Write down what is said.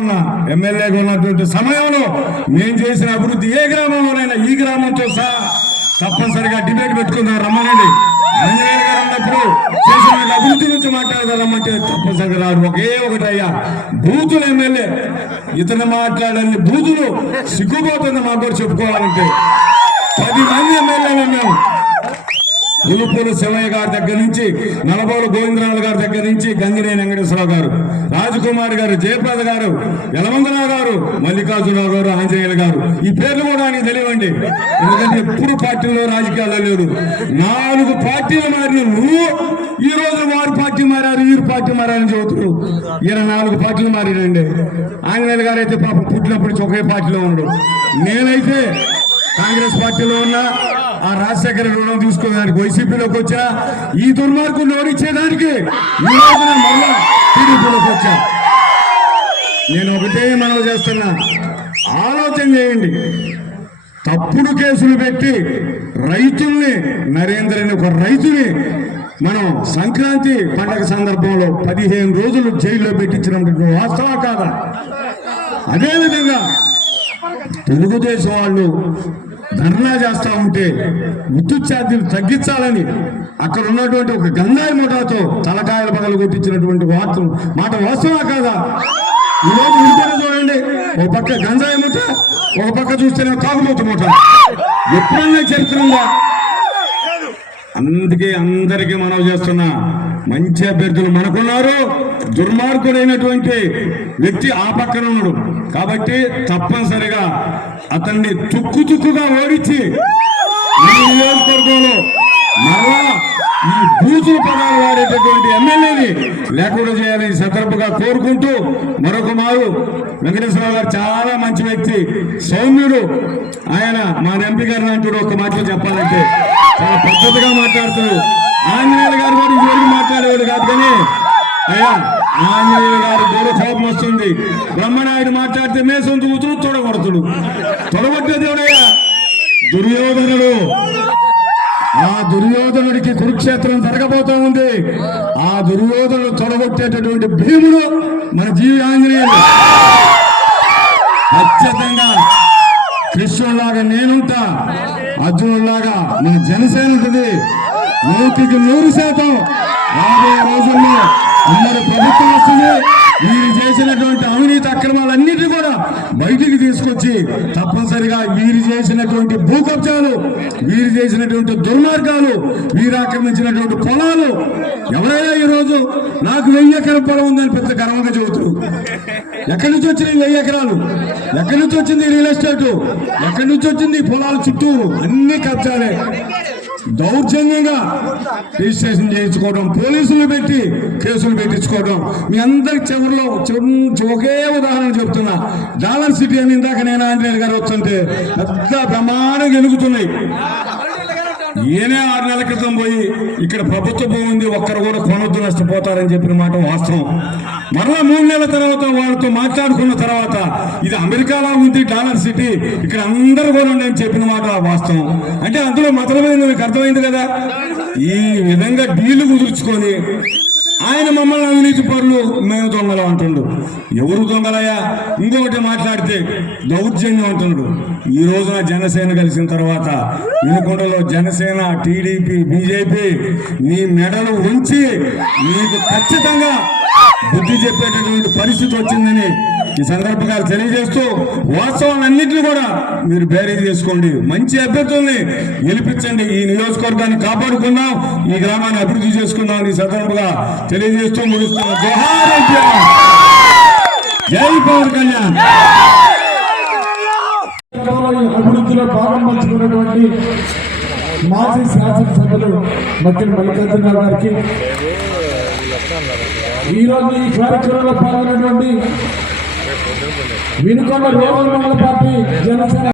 ఉన్న ఎమ్మెల్యేగా ఉన్నటువంటి సమయంలో మేము చేసిన అభివృద్ధి ఏ గ్రామంలోనైనా ఈ గ్రామంతో సహా తప్పనిసరిగా డిబేట్ పెట్టుకుందాం రమ్మనండి. ఆంజనేయ గారు అన్నప్పుడు చేసిన అభివృద్ధి గురించి మాట్లాడదామంటే తప్పనిసరిగా రాదు. ఒకే ఒకటి అయ్యా, బూతులు ఎమ్మెల్యే ఇతను మాట్లాడాలని బూతులు సిగ్గుపోతుంది మాకు కూడా చెప్పుకోవాలంటే. 10 మంది ఎమ్మెల్యేలు మేము ఉలుపూరు శివయ్య గారి దగ్గర నుంచి, నలబోలు గోవిందరావు గారి దగ్గర నుంచి, గంగినేని వెంకటేశ్వరరావు గారు, రాజకుమార్ గారు, జయప్రద గారు, యలమంగరావు గారు, మల్లికార్జునరావు గారు, ఆంజనేయులు గారు, ఈ పేర్లు కూడా ఆయనకు తెలియండి. ఎందుకంటే ఎప్పుడు పార్టీలో రాజకీయాల్లో లేడు. 4 పార్టీలు మారిన నువ్వు ఈ రోజు వారు పార్టీ మారారు, వీరు పార్టీ మారారని చెబుతున్నారు. ఈయన 4 పార్టీలు మారినండి. ఆంజనేయులు గారు అయితే పాపం పుట్టినప్పుడు ఒకే పార్టీలో ఉండడు. నేనైతే కాంగ్రెస్ పార్టీలో ఉన్నా, ఆ రాజశేఖర రుణం తీసుకోవడానికి వైసీపీలోకి వచ్చా, ఈ దుర్మార్గులు ఓడించేదానికి ఈ రోజున మళ్ళా టీడీపీలోకి వచ్చా. నేను ఒకటే మనవి చేస్తున్నా, ఆలోచన చేయండి. తప్పుడు కేసులు పెట్టి రైతుల్ని, నరేంద్రని ఒక రైతుని మనం సంక్రాంతి పండగ సందర్భంలో 15 రోజులు జైల్లో పెట్టించినటువంటి వాస్తవా కాదా? అదేవిధంగా తెలుగుదేశం వాళ్ళు ధర్నా చేస్తా ఉంటే విద్యుత్ ఛార్జీలు తగ్గించాలని అక్కడ ఉన్నటువంటి ఒక గంగాయి ముఠాతో తలకాయల పగలు కొట్టించినటువంటి మాట వాస్తవా కాదా? ఈరోజు ఇంటర్ చూడండి, ఒక పక్క గంజాయి ముఠ, ఒక పక్క చూస్తేనే తాగుబోతు ముఠ. ఎప్పుడన్నా చరిత్ర ఉందా? అందుకే అందరికీ మనవి చేస్తున్నా, మంచి అభ్యర్థులు మనకున్నారు. దుర్మార్గుడైనటువంటి వ్యక్తి ఆ పక్కన ఉన్నాడు. కాబట్టి తప్పనిసరిగా అతన్ని తుక్కుగా ఓడించి ఈ నియోజకవర్గంలో మరలా ఈ బూతుల పదాలు వాడేటటువంటి ఎమ్మెల్యేని లేకుండా చేయాలని సందర్భంగా కోరుకుంటూ, మరొక మారు వెంకటేశ్వరరావు గారు చాలా మంచి వ్యక్తి, సౌమ్యుడు. ఆయన మా ఎంపీ గారిని అంటూ ఒక మాటలు చెప్పాలంటే చాలా పద్ధతిగా మాట్లాడుతాడు. ఆంజనేయులు గారు కూడా ఇదివరకు మాట్లాడేవాడు కాదు, కానీ అయ్యా ఆంజనేయులు గారు దూర కోపం వస్తుంది. బ్రహ్మనాయుడు మాట్లాడితే మేసం తూగుతుడు, తొడగొడుతుడు. తొడగొట్టేది ఎవడయ్యా? దుర్యోధనుడు. ఆ దుర్యోధనుడికి కురుక్షేత్రం జరగబోతా ఉంది. ఆ దుర్యోధనుడు తొడగొట్టేటటువంటి భీముడు మన జీవి ఆంజనేయుడు. ఖచ్చితంగా కృష్ణులాగా నేనుంటా, అర్జునులాగా మన జనసేన ఉంటుంది. 100% రాబోయే రోజుల్లో అందరూ ప్రభుత్వం వస్తుంది. వీరు చేసినటువంటి అవినీతి అక్రమాలన్నిటి కూడా బయటికి తీసుకొచ్చి తప్పనిసరిగా వీరు చేసినటువంటి భూ కబ్జాలు, వీరు చేసినటువంటి దుర్మార్గాలు, వీరు ఆక్రమించినటువంటి పొలాలు, ఎవరైనా ఈరోజు నాకు 1000 ఎకరాల పొలం ఉందని పెద్ద గర్వంగా చెబుతారు. ఎక్కడి నుంచి వచ్చినాయి 1000 ఎకరాలు? ఎక్కడి నుంచి వచ్చింది రియల్ ఎస్టేట్? ఎక్కడి నుంచి వచ్చింది పొలాలు? చుట్టూరు అన్ని కబ్జాలే. దౌర్జన్యంగా రిజిస్ట్రేషన్ చేయించుకోవడం, పోలీసులు పెట్టి కేసులు పెట్టించుకోవడం. మీ అందరికి చివరిలో ఒకే ఉదాహరణ చెప్తున్నా. డాలర్ సిటీ అని ఇందాక నేను ఆంజనేయులు గారు వస్తుంటే పెద్ద బ్రహ్మాండంగా ఎలుగుతున్నాయి. ఈయనే 6 నెలల క్రితం పోయి ఇక్కడ ప్రభుత్వ భూమి ఉంది, ఒక్కరు కూడా కొనొద్దు, నష్టపోతారని చెప్పిన మాట వాస్తవం. మరలా 3 నెలల తర్వాత వాళ్ళతో మాట్లాడుకున్న తర్వాత ఇది అమెరికాలో ఉంది డాలర్ సిటీ, ఇక్కడ అందరూ కూడా అని చెప్పిన మాట వాస్తవం. అంటే అందులో మతలమైంది మీకు అర్థమైంది కదా. ఈ విధంగా డీలు కుదుర్చుకొని ఆయన మమ్మల్ని అవినీతి పరులు, మేము దొంగలు అంటుండు. ఎవరు దొంగలయ్యా? ఇంకొకటి మాట్లాడితే దౌర్జన్యం అంటున్నాడు. ఈ రోజున జనసేన కలిసిన తర్వాత వినుకొండలో జనసేన, టీడీపీ, బీజేపీ నీ మెడలు ఉంచి నీకు ఖచ్చితంగా బుద్ధి చెప్పేటటువంటి పరిస్థితి వచ్చిందని ఈ సందర్భంగా తెలియజేస్తూ, వాస్తవాలన్నింటినీ కూడా మీరు బేరీజ్ చేసుకోండి, మంచి అభ్యర్థుల్ని గెలిపించండి, ఈ నియోజకవర్గాన్ని కాపాడుకుందాం, ఈ గ్రామాన్ని అభివృద్ధి చేసుకుందాం ఈ సందర్భంగా తెలియజేస్తూ ముగిస్తున్న జోహార్ ఎన్టీఆర్, జై పవన్ కళ్యాణ్. అభివృద్ధిలో భాగం పంచుకున్నటువంటి మాజీ శాసనసభ్యులు మక్కిలి మల్లికార్జునరావు గారికి, ఈరోజు ఈ కార్యక్రమంలో పాల్గొన్నటువంటి వినుకొండ రూరల్ మండల పార్టీ జనసేన